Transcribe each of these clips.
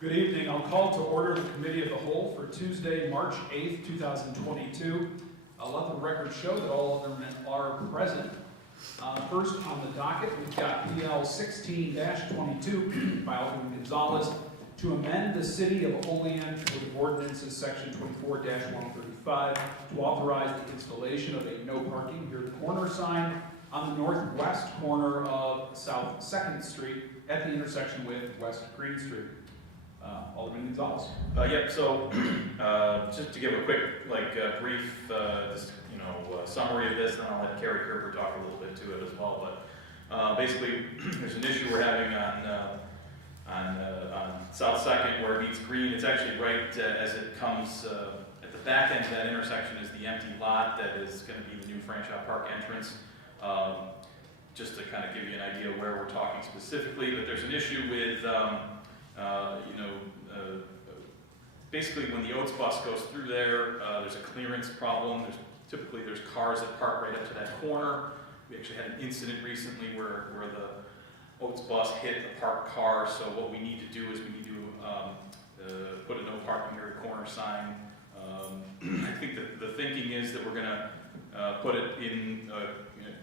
Good evening. I'll call to order the Committee of the Whole for Tuesday, March 8th, 2022. I'll let the record show that all aldermen are present. First on the docket, we've got PL 16-22 by Alderman Gonzalez to amend the City of Olean Code of Ordinances Section 24-135 to authorize the installation of a no parking here at the corner sign on the northwest corner of South 2nd Street at the intersection with West Green Street. Alderman Gonzalez. So just to give a quick, brief, summary of this, and I'll let Carrie Kerber talk a little bit to it as well. But basically, there's an issue we're having on South 2nd where it meets Green. It's actually right as it comes at the back end of that intersection is the empty lot that is going to be the new Franchot Park entrance. Just to kind of give you an idea where we're talking specifically, but there's an issue with basically when the Oats bus goes through there, there's a clearance problem. Typically there's cars that park right up to that corner. We actually had an incident recently where the Oats bus hit a parked car. So what we need to do is we need to put a no parking here at corner sign. I think that the thinking is that we're going to put it in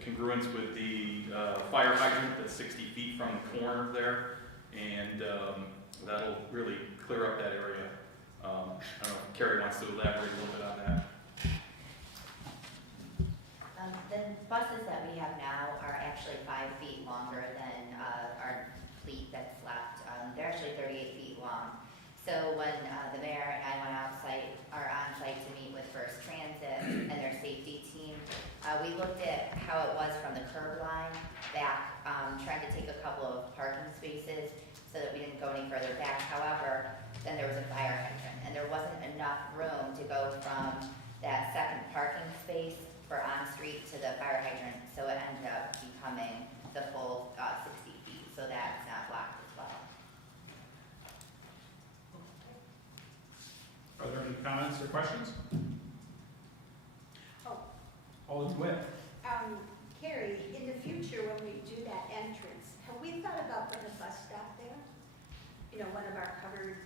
congruence with the fire hydrant that's 60 feet from the corner there, and that'll really clear up that area. I don't know if Carrie wants to elaborate a little bit on that. The buses that we have now are actually 5 feet longer than our fleet that's left. They're actually 38 feet long. So when the mayor and I went on site to meet with First Transit and their safety team, we looked at how it was from the curb line back, trying to take a couple of parking spaces so that we didn't go any further back. However, then there was a fire hydrant, and there wasn't enough room to go from that second parking space for on-street to the fire hydrant, so it ended up becoming the full 60 feet, so that's not blocked as well. Are there any comments or questions? Alderman Witt. Carrie, in the future when we do that entrance, have we thought about putting a bus stop there? You know, one of our covered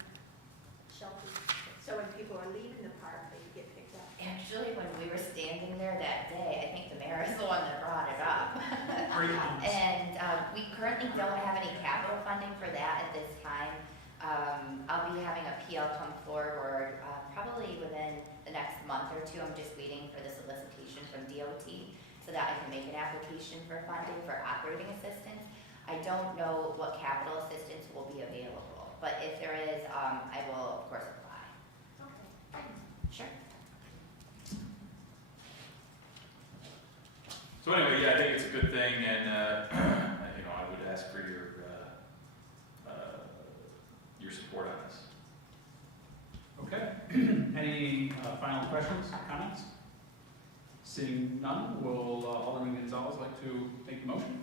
shelters, so when people are leaving the park, they get picked up. Actually, when we were standing there that day, I think the mayor is the one that brought it up. And we currently don't have any capital funding for that at this time. I'll be having a PL come forward probably within the next month or two. I'm just waiting for the solicitation from DOT so that I can make an application for funding for operating assistance. I don't know what capital assistance will be available, but if there is, I will of course apply. Okay. Sure. So anyway, I think it's a good thing, and I would ask for your support on this. Okay. Any final questions, comments? Seeing none, will Alderman Gonzalez like to make the motion?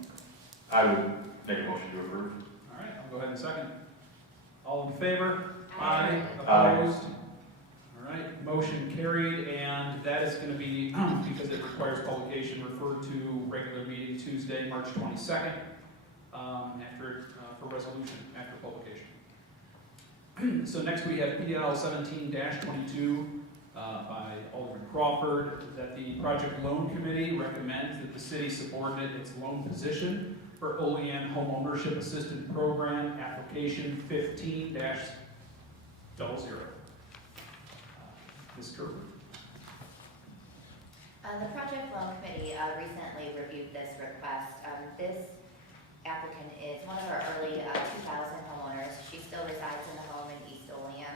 I would make a motion to approve. All right, I'll go ahead and second. All in favor? Aye. Opposed? All right, motion carried, and that is going to be, because it requires publication, referred to regular meeting Tuesday, March 22nd, for resolution after publication. So next we have PL 17-22 by Alderman Crawford, that the Project Loan Committee recommends that the city subordinate its loan position for Olean Home Ownership Assistance Program, application 15-00. Ms. Kerber. The Project Loan Committee recently reviewed this request. This applicant is one of our early 2000 homeowners. She still resides in the home in East Olean.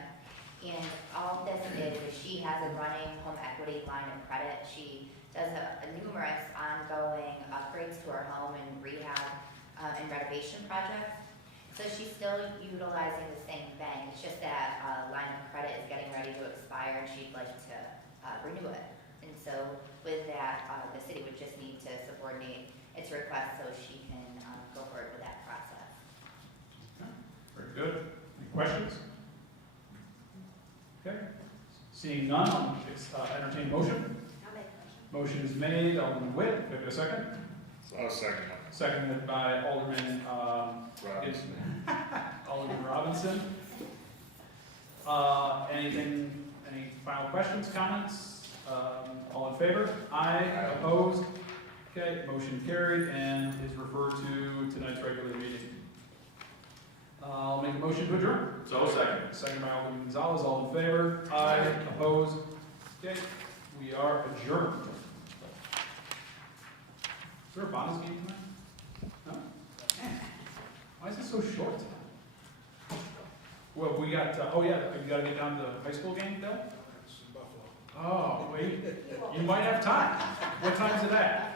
And all this is she has a running home equity line of credit. She does numerous ongoing upgrades to her home and rehab and renovation projects. So she's still utilizing the same bank. It's just that line of credit is getting ready to expire and she'd like to renew it. And so with that, the city would just need to subordinate its request so she can go forward with that process. Okay. Very good. Any questions? Okay. Seeing none, I'll entertain motion. I'll make a motion. Motion is made. Alderman Witt, give it a second. I'll second. Seconded by Alderman Robinson. Alderman Robinson. Any final questions, comments? All in favor? Aye. Opposed? Okay, motion carried and is referred to tonight's regular meeting. I'll make a motion to adjourn. So second. Second by Alderman Gonzalez, all in favor? Aye. Opposed? Okay, we are adjourned. Is there a bonus game tonight? No? Why is it so short tonight? Well, we got, oh yeah, you gotta get down to the high school game, Bill? It's in Buffalo. Oh, wait, you might have time. What time's it at?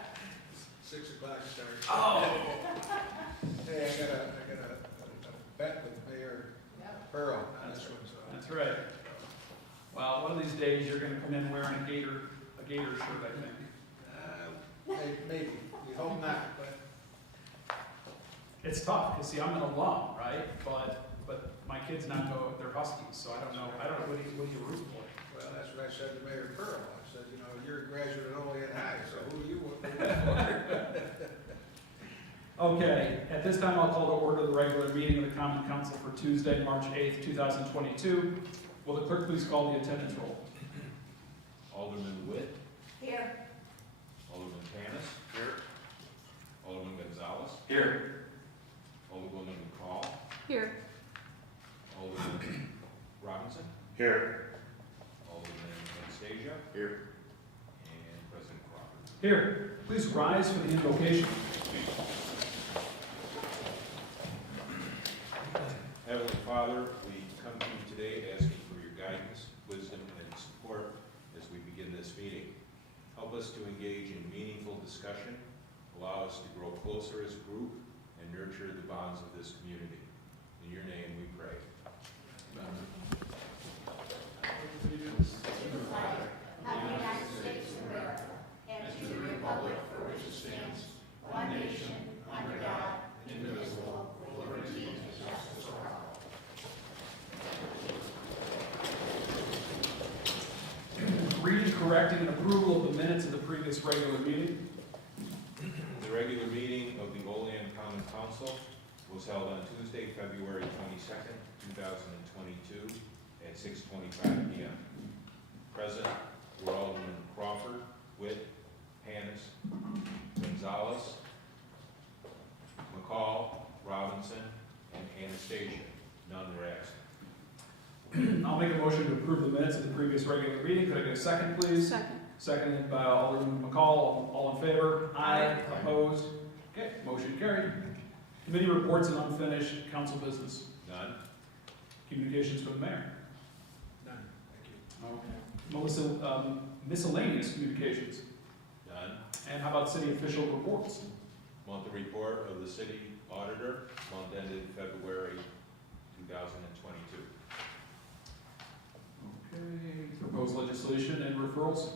6 o'clock start. Oh. Hey, I got a bet with Mayor Pearl on this one, so. That's right. Well, one of these days, you're gonna come in wearing a gator shirt, I think. Maybe, we hope not, but It's tough, because see, I'm an alum, right? But my kids not know they're Huskies, so I don't know, what do you root for? well, that's what I said to Mayor Pearl. I said, you know, you're a graduate of Olean High, so who do you want? Okay, at this time, I'll call to order the regular meeting of the Common Council for Tuesday, March 8th, 2022. Will the clerk please call the attendance roll? Alderman Witt, Here. Alderman Panis. Here. Alderman Gonzalez, Here. Alderwoman McCall, Here. Alderman Robinson, Here. Alderman Anastasia, Here. and President Crawford. Here, please rise for the invocation. Heavenly Father, we come to you today asking for your guidance, wisdom, and support as we begin this meeting. Help us to engage in meaningful discussion, allow us to grow closer as a group, and nurture the bonds of this community. In your name we pray. Of the United States of America, and to the republic for which it stands, one nation, under God, indivisible, with liberty and justice for all. Reading, correcting, and approval of the minutes of the previous regular meeting. The regular meeting of the Olean Common Council was held on Tuesday, February 22nd, 2022, at 6:25 p.m. Present were Alderman Crawford, Witt, Panis, Gonzalez, McCall, Robinson, and Anastasia. None were absent. I'll make a motion to approve the minutes of the previous regular meeting. Could I get a second, please? Second. Seconded by Alderman McCall. All in favor? Aye. Opposed? Okay, motion carried. Committee reports and unfinished council business. None? Communications from the mayor. none, thank you. Okay. Melissa, miscellaneous communications. None. And how about city official reports? Monthly report of the city auditor, month ended February 2022. Okay. Proposed legislation and referrals.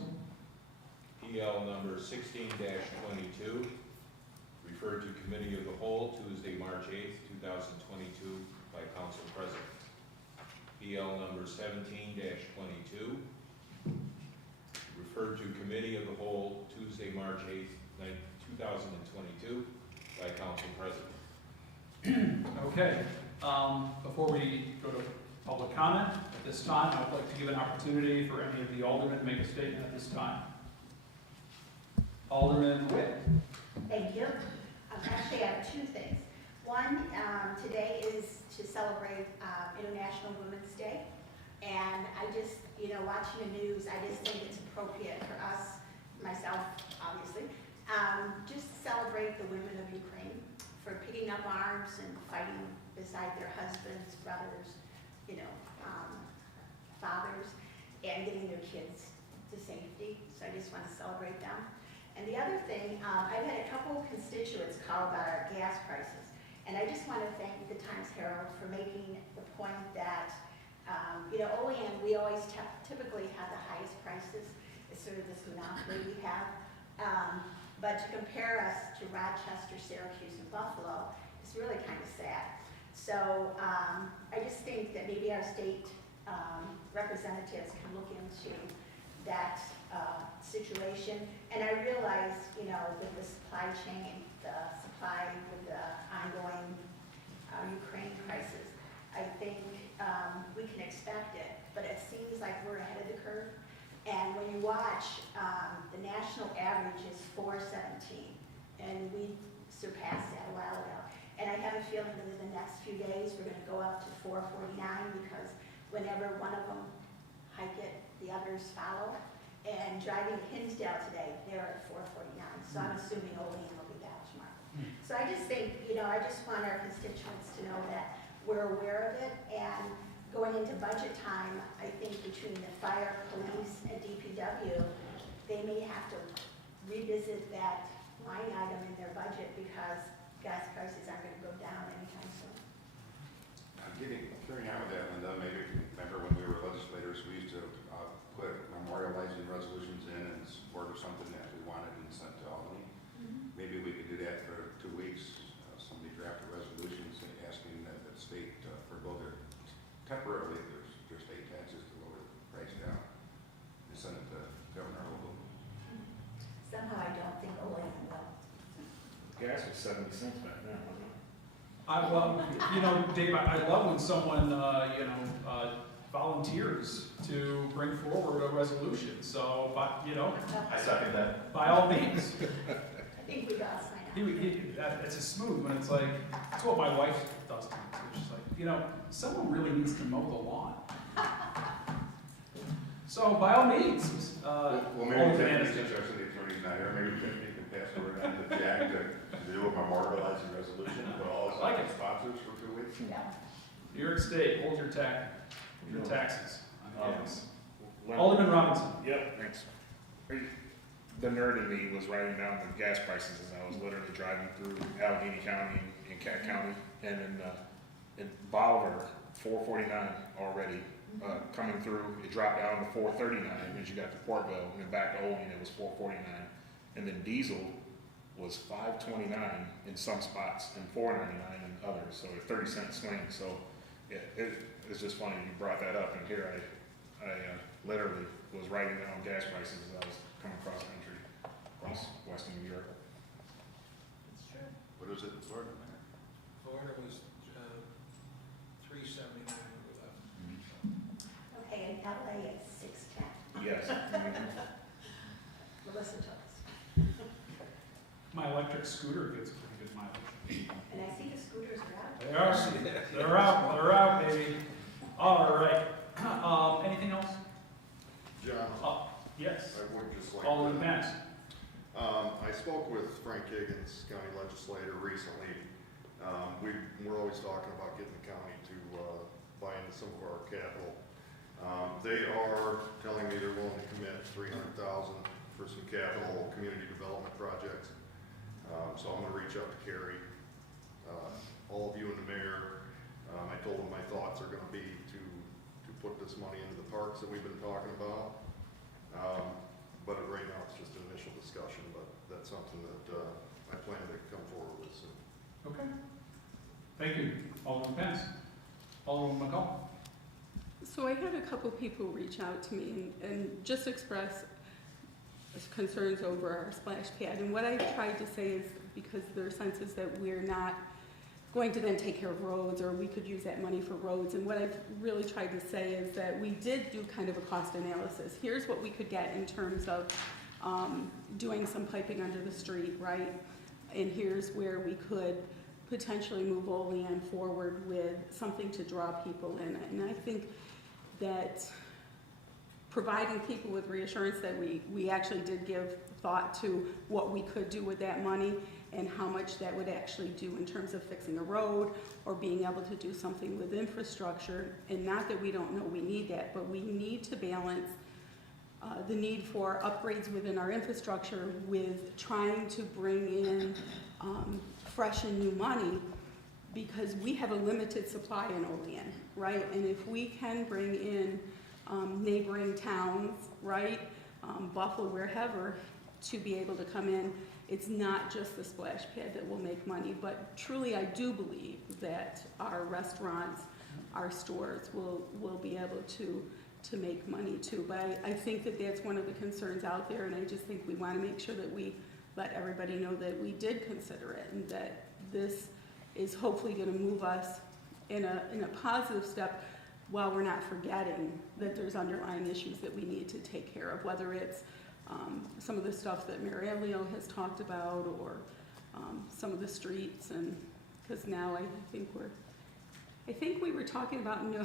PL number 16-22, referred to Committee of the Whole Tuesday, March 8th, 2022, by Council President. PL number 17-22, referred to Committee of the Whole Tuesday, March 8th, 2022, by Council President. Okay. Before we go to public comment, at this time, I would like to give an opportunity for any of the aldermen to make a statement at this time. Alderman Witt. Thank you. Actually, I have two things. One, today is to celebrate International Women's Day. And I just, watching the news, I just think it's appropriate for us, myself, obviously, just to celebrate the women of Ukraine for picking up arms and fighting beside their husbands, brothers, fathers, and getting their kids to safety. So I just want to celebrate them. And the other thing, I've had a couple of constituents call about our gas prices. And I just want to thank the Times-Herald for making the point that, Olean, we always typically have the highest prices. It's sort of this monopoly we have. But to compare us to Rochester, Syracuse, and Buffalo, it's really kind of sad. So I just think that maybe our state representatives can look into that situation. And I realize, with the supply chain, with the ongoing Ukraine crisis, I think we can expect it. when you watch, the national average is 417, and we surpassed that a while ago. And I have a feeling that in the next few days, we're gonna go up to 449, because whenever one of them hike it, the others follow. And driving to Hinsdale today, they're at 449, so I'm assuming Olean will be benchmark. So I just think, I just want our constituents to know that we're aware of it, and going into budget time, I think between the fire, police, and DPW, they may have to revisit that line item in their budget, because gas prices aren't gonna go down anytime soon. Carrying on with that, Linda, maybe remember when we were legislators, we used to put memorializing resolutions in in support of something that we wanted and sent to Albany. Maybe we could do that for 2 weeks. Somebody draft a resolution asking that the state forgo their temporarily their state taxes to lower the price down, and send it to Governor Hochul. Somehow I don't think Olean will. Gas was 70 cents back then, wasn't it? I love, Dave, I love when someone, volunteers to bring forward a resolution. So, I second that. by all means. I think we all sign up. It's a smooth when it's like, that's what my wife does to me too. She's like, someone really needs to mow the lawn. So by all means, Well, maybe all we the can, managers- since our city attorney's not here, maybe you can pass the word on to Jack to do a memorializing resolution for all his Like it. sponsors for 2 weeks. New York State, hold your taxes on gas. When- Alderman Robinson. Yep, thanks. The nerd in me was writing down the gas prices as I was literally driving through Allegheny County and Cat County, and in Bolivar, 449 already. Coming through, it dropped down to 439 as you got to Portville, and then back to Olean, it was 449. And then diesel was 529 in some spots and 499 in others, so a 30-cent swing. So yeah, it's just funny you brought that up, and here I literally was writing down gas prices as I was coming across country, across western New York. It's true. What is it in Florida, man? Florida was, 379 with us. Okay, in LA it's 610. Yes. Melissa told us. My electric scooter gets pretty good mileage. And I see the scooters are out. They are, they're out, baby. All right. Anything else? John, Yes. I would just like Alderman to, Pass. I spoke with Frank Higgins, county legislator, recently. We're always talking about getting the county to buy into some of our capital. They are telling me they're willing to commit $300,000 for some capital community development projects. So I'm gonna reach out to Carrie, all of you and the mayor. I told them my thoughts are gonna be to put this money into the parks that we've been talking about. But right now it's just an initial discussion, but that's something that I plan to come forward with soon. Okay. Thank you, Alderman Pass. Alderman McCall. So I had a couple people reach out to me and just express concerns over our splash pad. And what I tried to say is, because their sense is that we're not going to then take care of roads, or we could use that money for roads. And what I've really tried to say is that we did do kind of a cost analysis. Here's what we could get in terms of doing some piping under the street, right? And here's where we could potentially move Olean forward with something to draw people in. And I think that providing people with reassurance that we actually did give thought to what we could do with that money and how much that would actually do in terms of fixing a road or being able to do something with infrastructure. And not that we don't know we need that, but we need to balance the need for upgrades within our infrastructure with trying to bring in fresh and new money, because we have a limited supply in Olean, right? And if we can bring in neighboring towns, right, Buffalo, wherever, to be able to come in, it's not just the splash pad that will make money, but truly I do believe that our restaurants, our stores will be able to make money too. But I think that that's one of the concerns out there, and I just think we want to make sure that we let everybody know that we did consider it, and that this is hopefully going to move us in a positive step. while we're not forgetting that there's underlying issues that we need to take care of, whether it's some of the stuff that Mayor Olean has talked about, or some of the streets, and because now I think we were talking about, no,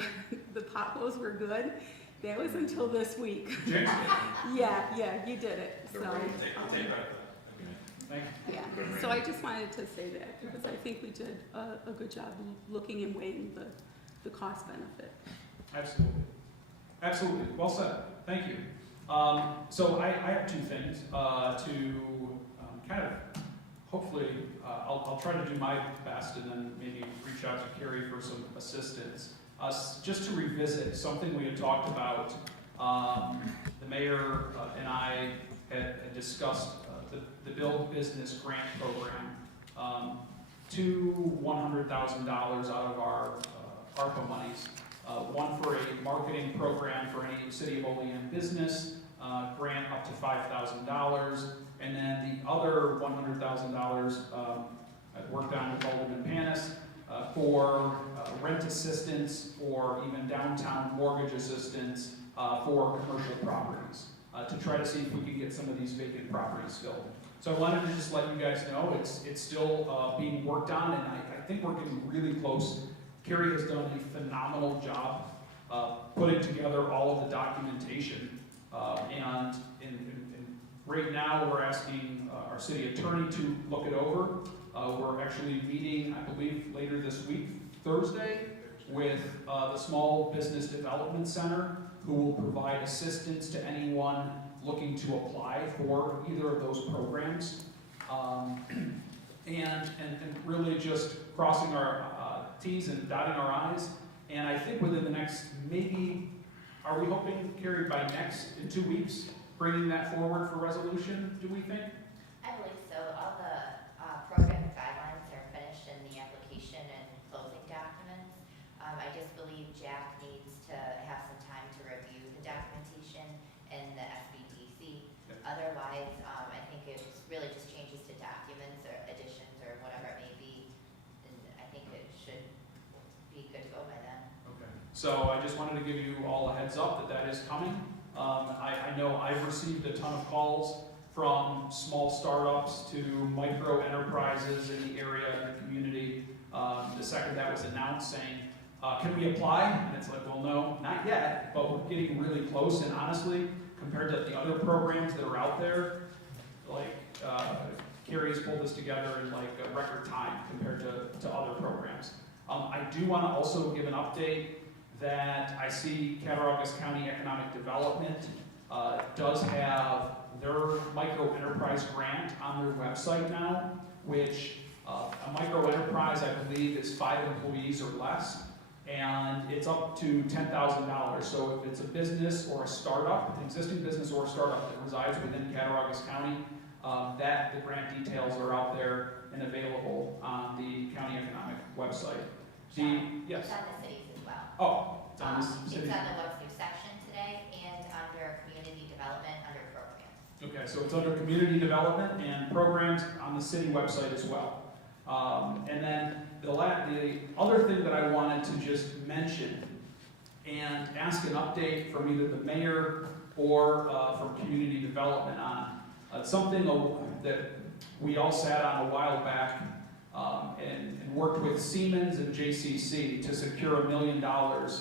the potholes were good. That was until this week. Yeah, you did it. So, yeah. So I just wanted to say that because I think we did a good job looking and weighing the cost benefit. Absolutely. Well said. Thank you. So I have two things to kind of, hopefully, I'll try to do my best and then maybe reach out to Carrie for some assistance. Just to revisit something we had talked about, the mayor and I had discussed the Build Business Grant Program, $100,000 out of our ARPA monies. One for a marketing program for any City of Olean business, grant up to $5,000, and then the other $100,000 I've worked on with Alderman Panis for rent assistance or even downtown mortgage assistance for commercial properties to try to see if we can get some of these vacant properties filled. So I wanted to just let you guys know it's still being worked on, and I think we're getting really close. Carrie has done a phenomenal job putting together all of the documentation, and right now we're asking our city attorney to look it over. We're actually meeting, I believe, later this week, Thursday, with the Small Business Development Center, who will provide assistance to anyone looking to apply for either of those programs, and really just crossing our T's and dotting our I's. And I think within the next, maybe, are we hoping, Carrie, by in 2 weeks, bringing that forward for resolution, do we think? I believe so. All the program guidelines are finished in the application and closing documents. I just believe Jack needs to have some time to review the documentation and the SBDC. Yep. Otherwise, I think it really just changes to documents or additions or whatever it may be. And I think it should be good to go by then. Okay. So I just wanted to give you all a heads up that is coming. I know I've received a ton of calls from small startups to micro enterprises in the area and the community. The second that was announced, saying, can we apply? And it's like, well, no, not yet, but we're getting really close. And honestly, compared to the other programs that are out there, like Carrie has pulled this together in like a record time compared to other programs. I do want to also give an update that I see Cattaraugus County Economic Development does have their micro enterprise grant on their website now, which a micro enterprise, I believe, is 5 employees or less, and it's up to $10,000. So if it's a business or a startup, an existing business or a startup that resides within Cattaraugus County, the grant details are out there and available on the county economic website. Yes? It's on the cities as well. Oh, it's on the It's city. on the what's new section today and under community development under programs. Okay, so it's under community development and programs on the city website as well. And then the other thing that I wanted to just mention and ask an update from either the mayor or from community development on something that we all sat on a while back and worked with Siemens and JCC to secure $1 million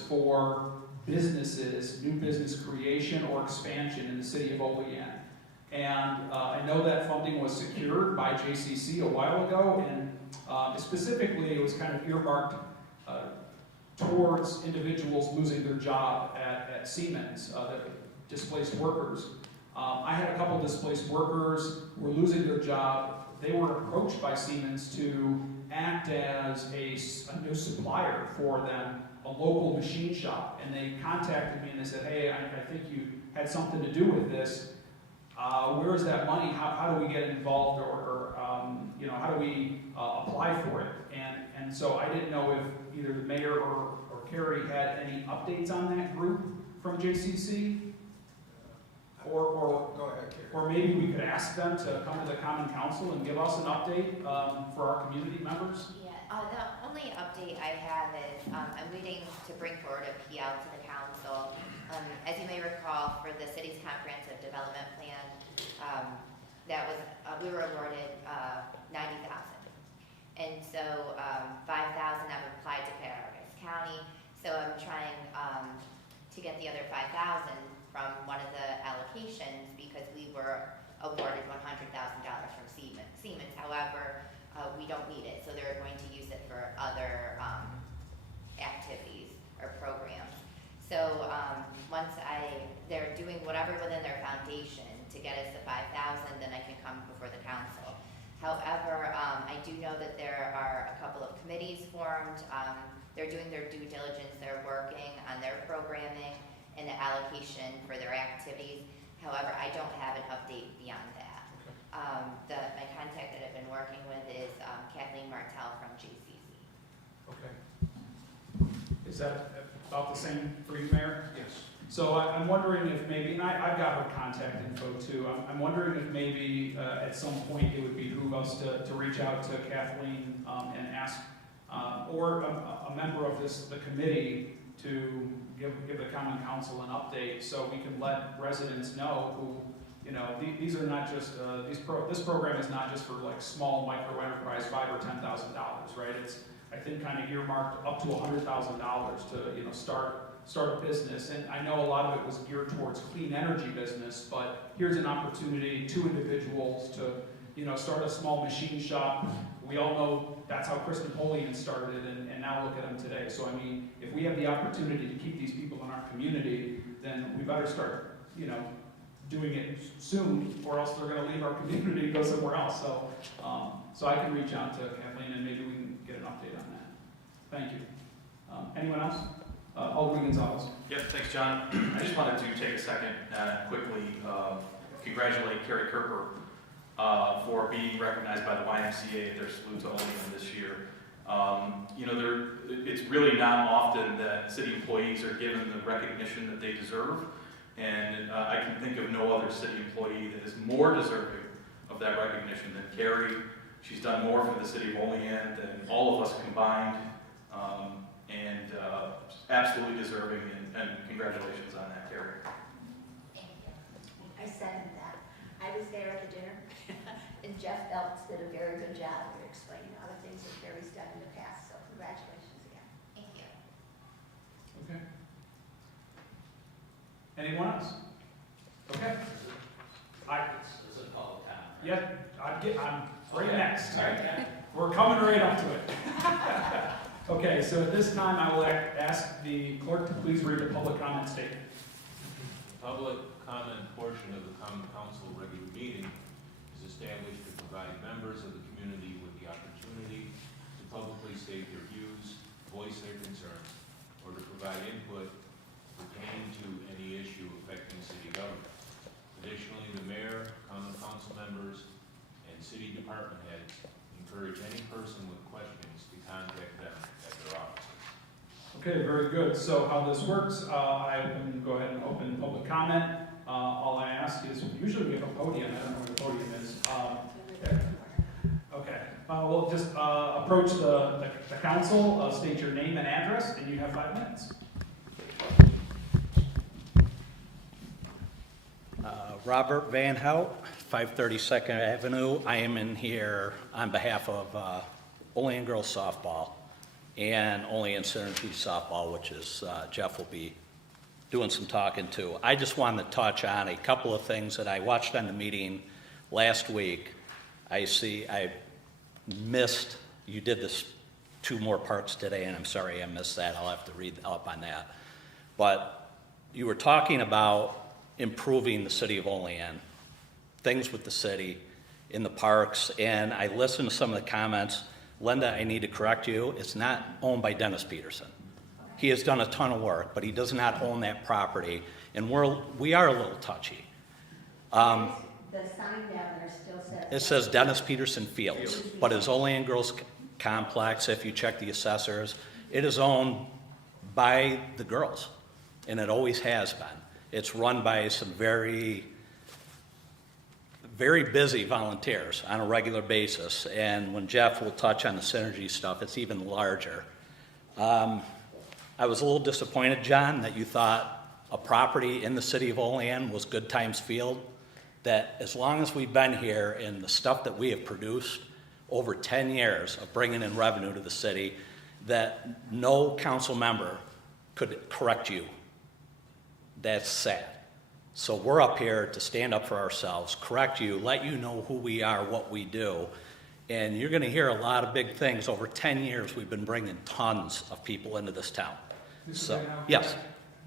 for businesses, new business creation or expansion in the city of Olean. And I know that funding was secured by JCC a while ago, and specifically it was kind of earmarked towards individuals losing their job at Siemens, that displaced workers. I had a couple displaced workers who were losing their job. They were approached by Siemens to act as a new supplier for them, a local machine shop, and they contacted me and they said, hey, I think you had something to do with this. Where is that money? How do we get involved, or how do we apply for it? And so I didn't know if either the mayor or Carrie had any updates on that group from JCC, Go ahead, Carrie. or maybe we could ask them to come to the Common Council and give us an update for our community members. Yeah, the only update update I have is, I'm waiting to bring forward a PL to the council. As you may recall, for the city's comprehensive development plan, that was, we were awarded, 90,000. And so, 5,000 I've applied to Paradise County, so I'm trying, to get the other 5,000 from one of the allocations because we were awarded $100,000 from Siemens. However, we don't need it, so they're going to use it for other activities or programs. So they're doing whatever within their foundation to get us the 5,000, then I can come before the council. However, I do know that there are a couple of committees formed. They're doing their due diligence, they're working on their programming and the allocation for their activities. However, I don't have an update beyond that. My contact that I've been working with is Kathleen Martell from JCC. Okay. Is that about the same for you, Mayor? Yes. So I'm wondering if maybe, and I've got her contact info too, I'm wondering if maybe at some point it would behoove us to reach out to Kathleen and ask, or a member of the committee to give the common council an update so we can let residents know who, you know, these are not just, this program is not just for like small micro enterprise, $5,000 or $10,000, right? It's, I think, kind of earmarked up to $100,000 to, you know, start a business. And I know a lot of it was geared towards clean energy business, but here's an opportunity, 2 individuals to, you know, start a small machine shop. We all know that's how Kristen Olean started, and now look at them today. So I mean, if we have the opportunity to keep these people in our community, then we better start, you know, doing it soon, or else they're going to leave our community and go somewhere else. So, so I can reach out to Kathleen and maybe we can get an update on that. Thank you. Anyone else? Alderman Gonzalez. Yep, thanks, John. I just wanted to take a second and quickly congratulate Carrie Kerper for being recognized by the YMCA at their Salute to Olean this year. You know, it's really not often that city employees are given the recognition that they deserve, and I can think of no other city employee that is more deserving of that recognition than Carrie. She's done more for the city of Olean than all of us combined, and absolutely deserving, and congratulations on that, Carrie. Thank you. I second that. I was there at the dinner, and Jeff Phelps did a very good job of explaining all the things that Carrie's done in the past, so congratulations again. Thank you. Okay. Anyone else? Okay. This is public comment. Yeah, I'm right next. We're coming right up to it. Okay, so at this time, I will ask the clerk to please read the public comment statement. The public comment portion of the common council regular meeting is established to provide members of the community with the opportunity to publicly state their views, voice their concerns, or to provide input pertaining to any issue affecting city government. Additionally, the mayor, common council members, and city department heads encourage any person with questions to contact them at their offices. Okay, very good. So how this works, I can go ahead and open public comment. All I ask is, usually we have a podium. I don't know where the podium is. Okay. We'll just approach the council, state your name and address, and you have 5 minutes. Robert Van Hout, 532nd Avenue. I am in here on behalf of Olean Girls Softball and Olean Synergy Softball, which is Jeff will be doing some talking to. I just wanted to touch on a couple of things that I watched on the meeting last week. I missed, you did this 2 more parts today, and I'm sorry I missed that. I'll have to read up on that. But you were talking about improving the city of Olean, things with the city, in the parks, and I listened to some of the comments. Linda, I need to correct you. It's not owned by Dennis Peterson. He has done a ton of work, but he does not own that property, and we are a little touchy. The sign down there still says. It says Dennis Peterson Fields, but his Olean Girls Complex, if you check the assessors, it is owned by the girls, and it always has been. It's run by some very, very busy volunteers on a regular basis, and when Jeff will touch on the synergy stuff, it's even larger. I was a little disappointed, John, that you thought a property in the city of Olean was Good Times Field. That as long as we've been here and the stuff that we have produced over 10 years of bringing in revenue to the city, that no council member could correct you. That's sad. So we're up here to stand up for ourselves, correct you, let you know who we are, what we do. And you're gonna hear a lot of big things. Over 10 years, we've been bringing tons of people into this town. So, yes.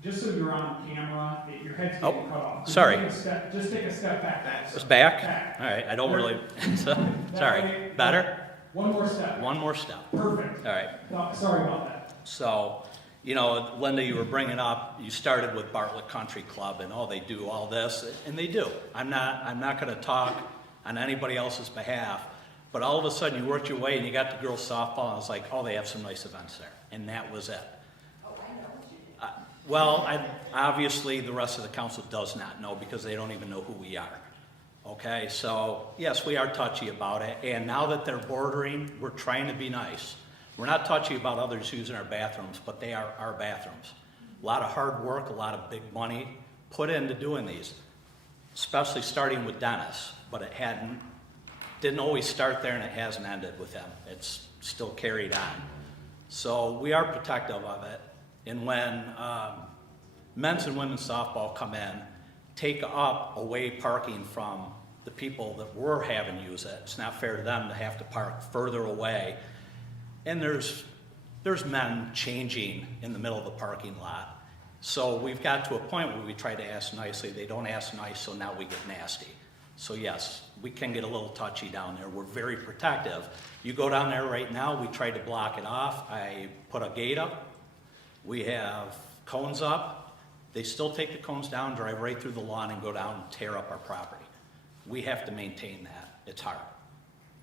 Just so you're on camera, your head's Oh, getting cut off. sorry. Just take a step back. It's back? All right, I don't really, sorry. Better? One more step. One more step. Perfect. All right. Sorry about that. So, you know, Linda, you were bringing up, you started with Bartlett Country Club and, oh, they do all this, and they do. I'm not gonna talk on anybody else's behalf, but all of a sudden you worked your way and you got to girls softball, and I was like, oh, they have some nice events there, and that was it. Oh, I know what you did. Well, obviously, the rest of the council does not know because they don't even know who we are. Okay, so yes, we are touchy about it, and now that they're bordering, we're trying to be nice. We're not touchy about others using our bathrooms, but they are our bathrooms. A lot of hard work, a lot of big money put into doing these, especially starting with Dennis, but it didn't always start there, and it hasn't ended with him. It's still carried on. So we are protective of it. And when men's and women's softball come in, take up away parking from the people that we're having use it. It's not fair to them to have to park further away. And there's men changing in the middle of the parking lot. So we've got to a point where we try to ask nicely. They don't ask nice, so now we get nasty. So yes, we can get a little touchy down there. We're very protective. You go down there right now, we try to block it off. I put a gate up. We have cones up. They still take the cones down, drive right through the lawn and go down and tear up our property. We have to maintain that. It's hard.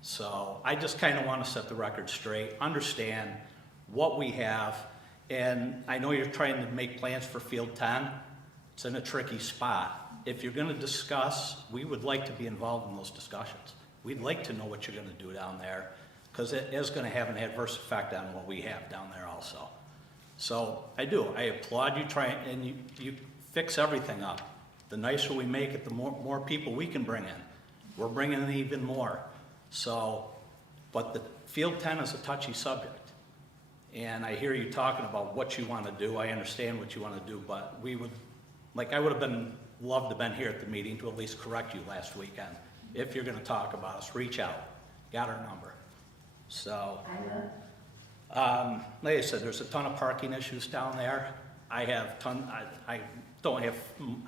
So I just kind of want to set the record straight, understand what we have, and I know you're trying to make plans for Field 10. It's in a tricky spot. If you're going to discuss, we would like to be involved in those discussions. We'd like to know what you're going to do down there, because it is going to have an adverse effect on what we have down there also. So I do. I applaud you trying, and you fix everything up. The nicer we make it, the more people we can bring in. We're bringing in even more. So, but the Field 10 is a touchy subject. And I hear you talking about what you want to do. I understand what you want to do, but I would have loved to have been here at the meeting to at least correct you last weekend. If you're going to talk about us, reach out. Got our number. So, like I said, there's a ton of parking issues down there. I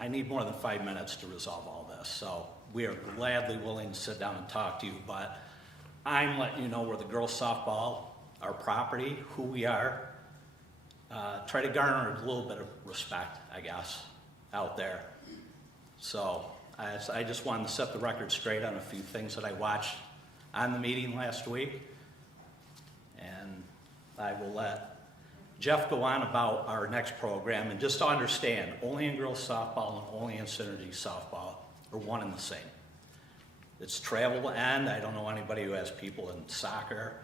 need more than 5 minutes to resolve all this. So we are gladly willing to sit down and talk to you, but I'm letting you know we're the girls softball, our property, who we are. Try to garner a little bit of respect, I guess, out there. So I just wanted to set the record straight on a few things that I watched on the meeting last week. And I will let Jeff go on about our next program. And just to understand, Olean girls softball and Olean Synergy softball are one and the same. It's travel to end. I don't know anybody who has people in soccer.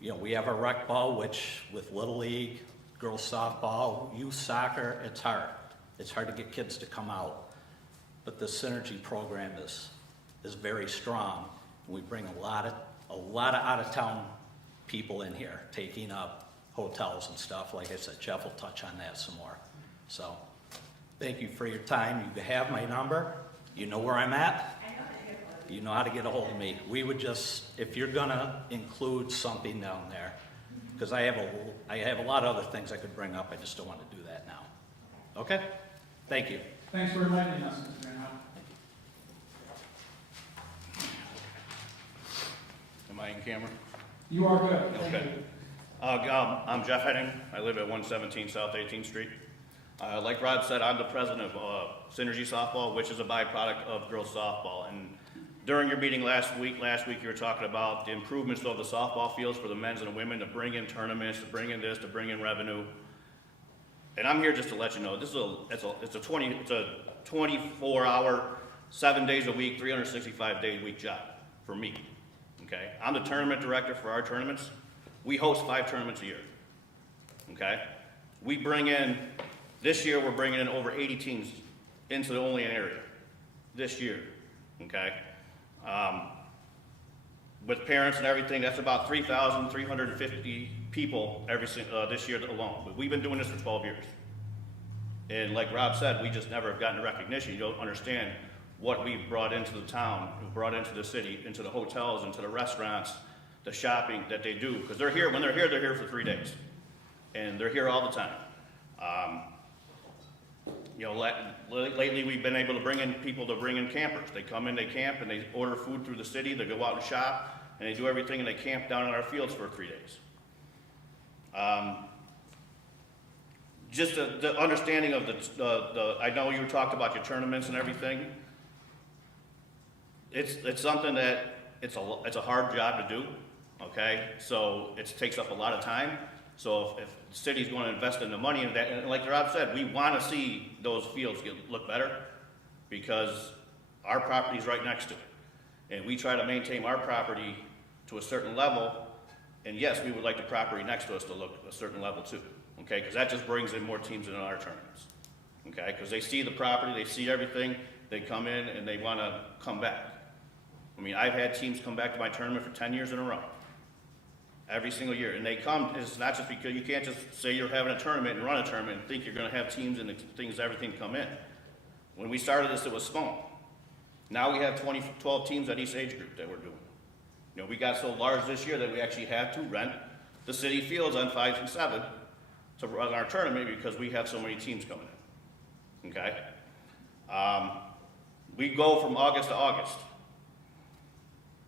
You know, we have our rec ball, which with Little League, girls softball, youth soccer, it's hard. It's hard to get kids to come out. But the Synergy program is very strong. We bring a lot of out-of-town people in here, taking up hotels and stuff. Like I said, Jeff will touch on that some more. So, thank you for your time. You have my number. You know where I'm at. You know how to get a hold of me. We would just, if you're gonna include something down there, because I have a lot of other things I could bring up. I just don't want to do that now. Okay? Thank you. Thanks for enlightening us, Mr. Van Hout. Am I in camera? You are good. Thank Okay. you. I'm Jeff Henning. I live at 117 South 18th Street. Like Rod said, I'm the president of Synergy Softball, which is a byproduct of girls softball. And during your meeting last week you were talking about the improvements of the softball fields for the men's and the women to bring in tournaments, to bring in this, to bring in revenue. And I'm here just to let you know, it's a 24-hour, 7 days a week, 365-day a week job for me. Okay, I'm the tournament director for our tournaments. We host 5 tournaments a year. okay? We bring in, this year, we're bringing in over 80 teams into the Olean area, this year, okay? With parents and everything, that's about 3,350 people this year alone. But we've been doing this for 12 years. And like Rob said, we just never have gotten the recognition. You don't understand what we've brought into the town, brought into the city, into the hotels, into the restaurants, the shopping that they do. Because they're here, when they're here for 3 days. And they're here all the time. Lately we've been able to bring in people to bring in campers. They come in, they camp, and they order food through the city, they go out and shop, and they do everything, and they camp down in our fields for 3 days. Just the understanding of I know you talked about your tournaments and everything. It's something that, it's a hard job to do, okay? So it takes up a lot of time. So if the city's going to invest in the money in that, and like Rob said, we want to see those fields look better because our property's right next to it. And we try to maintain our property to a certain level, and yes, we would like the property next to us to look a certain level too, okay? Because that just brings in more teams into our tournaments, okay? Because they see the property, they see everything, they come in and they want to come back. I mean, I've had teams come back to my tournament for 10 years in a row. Every single year, and they come, it's not just because you can't just say you're having a tournament and run a tournament and think you're going to have teams and everything come in. When we started this, it was small. Now we have 12 teams at each age group that we're doing. You know, we got so large this year that we actually had to rent the city fields on 5 and 7 to run our tournament because we have so many teams coming in, okay? We go from August to August.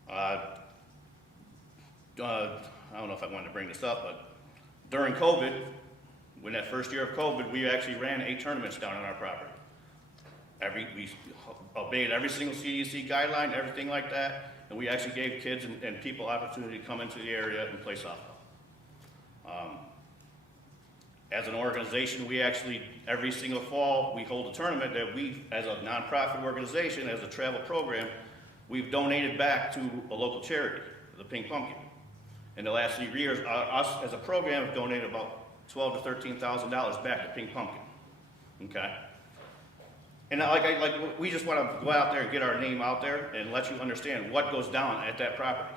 I don't know if I wanted to bring this up, but during COVID, when that first year of COVID, we actually ran 8 tournaments down on our property. We obeyed every single CDC guideline, everything like that, and we actually gave kids and people opportunity to come into the area and play softball. As an organization, we actually, every single fall, we hold a tournament that we, as a nonprofit organization, as a travel program, we've donated back to a local charity, the Pink Pumpkin. In the last 3 years, us as a program have donated about $12,000 to $13,000 back to Pink Pumpkin, okay? And we just want to go out there and get our name out there and let you understand what goes down at that property.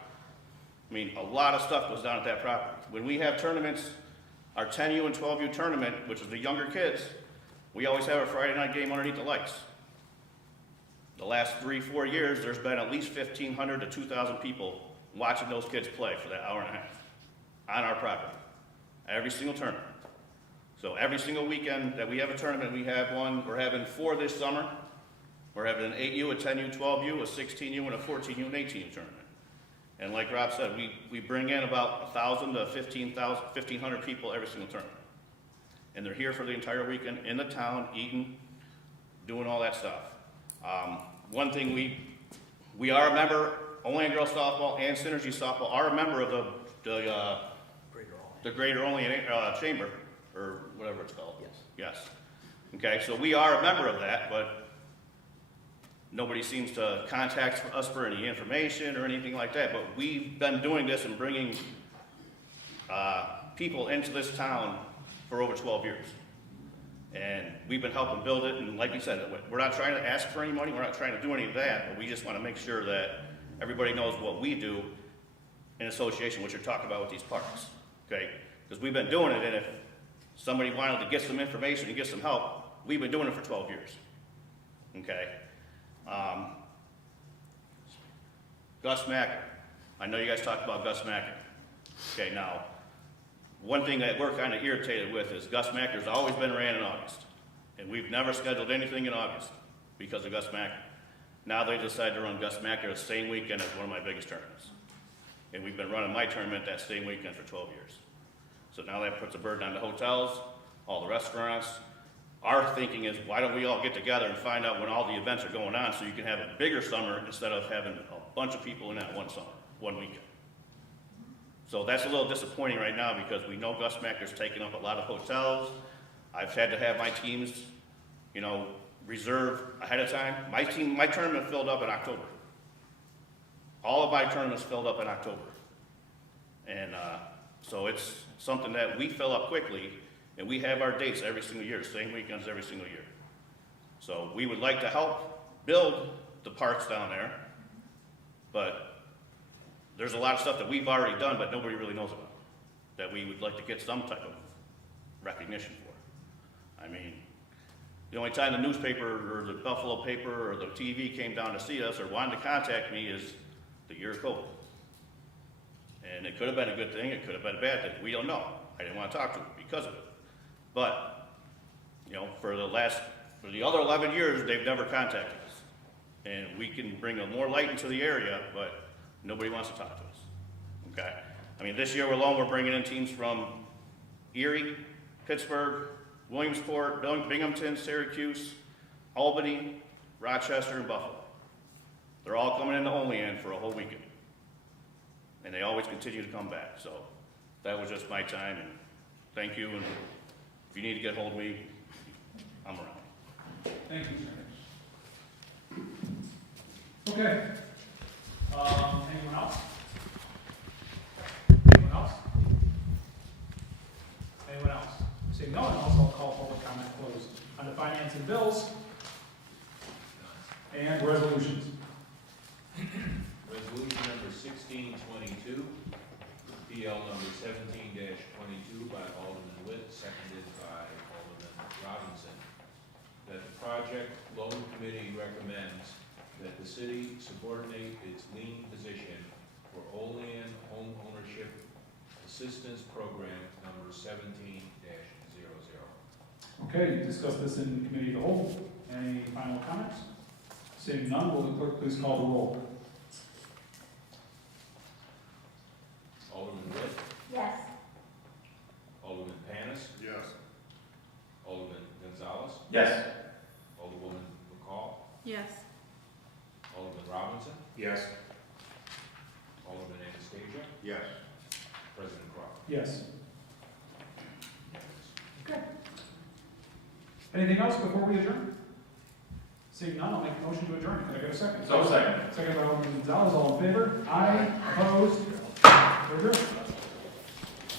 I mean, a lot of stuff goes down at that property. When we have tournaments, our 10U and 12U tournament, which is the younger kids, we always have a Friday night game underneath the lights. The last 3-4 years, there's been at least 1,500 to 2,000 people watching those kids play for that hour and a half on our property, every single tournament. So every single weekend that we have a tournament, we have one. We're having 4 this summer. We're having an 8U, a 10U, 12U, a 16U, and a 14U and 18U tournament. And like Rob said, we bring in about 1,000 to 1,500 people every single tournament. And they're here for the entire weekend in the town, eating, doing all that stuff. One thing we are a member, Olean Girls Softball and Synergy Softball are a member of the Greater Olean Chamber, or whatever it's called. Yes. Yes. Okay, so we are a member of that, but nobody seems to contact us for any information or anything like that. But we've been doing this and bringing people into this town for over 12 years. And we've been helping build it, and like you said, we're not trying to ask for any money, we're not trying to do any of that, but we just want to make sure that everybody knows what we do in association, what you're talking about with these parks, okay? Because we've been doing it, and if somebody wanted to get some information and get some help, we've been doing it for 12 years, okay? Gus Macker, I know you guys talked about Gus Macker. Okay, now, one thing that we're kind of irritated with is Gus Macker's always been ran in August, and we've never scheduled anything in August because of Gus Macker. Now they decided to run Gus Macker the same weekend as one of my biggest tournaments. And we've been running my tournament that same weekend for 12 years. So now that puts a burden on the hotels, all the restaurants. Our thinking is, why don't we all get together and find out when all the events are going on so you can have a bigger summer instead of having a bunch of people in that one summer, one weekend. So that's a little disappointing right now because we know Gus Macker's taking up a lot of hotels. I've had to have my teams, you know, reserve ahead of time. My tournament filled up in October. All of my tournaments filled up in October. And so something that we fill up quickly, and we have our dates every single year, same weekends every single year. So we would like to help build the parks down there, but there's a lot of stuff that we've already done, but nobody really knows about, that we would like to get some type of recognition for. I mean, the only time the newspaper or the Buffalo paper or the TV came down to see us or wanted to contact me is the year of COVID. And it could have been a good thing, it could have been a bad thing, we don't know. I didn't want to talk to them because of it. But, you know, for the other 11 years, they've never contacted us. And we can bring more light into the area, but nobody wants to talk to us, okay? I mean, this year alone, we're bringing in teams from Erie, Pittsburgh, Williamsport, Binghamton, Syracuse, Albany, Rochester, and Buffalo. They're all coming into Olean for a whole weekend. And they always continue to come back, so that was just my time, and thank you, and if you need to get hold of me, I'm around. Thank you, sir. Okay. Anyone else? Anyone else? Anyone else? Seeing no one else, I'll call public comment closed. On the finance and bills and resolutions. Resolution number 1622, PL number 17-22 by Alderman Witt, seconded by Alderman Robinson, that the project loan committee recommends that the city subordinate its lien position for Olean Home Ownership Assistance Program number 17-00. Okay, you discussed this in committee of the whole. Any final comments? Seeing none, will the clerk please call the roll? Alderman Witt, Yes. Alderman Panis, Yes. Alderman Gonzalez, Yes. Alderwoman McCall, Yes. Alderman Robinson, Yes. Alderman Anastasia, Yes. President Crawford. Yes. Unanimous. Okay. Anything else before we adjourn? Seeing none, I'll make a motion to adjourn. Can I get a second? So second. Second by Alderman Gonzalez, all in favor? Aye. Opposed? We're adjourned.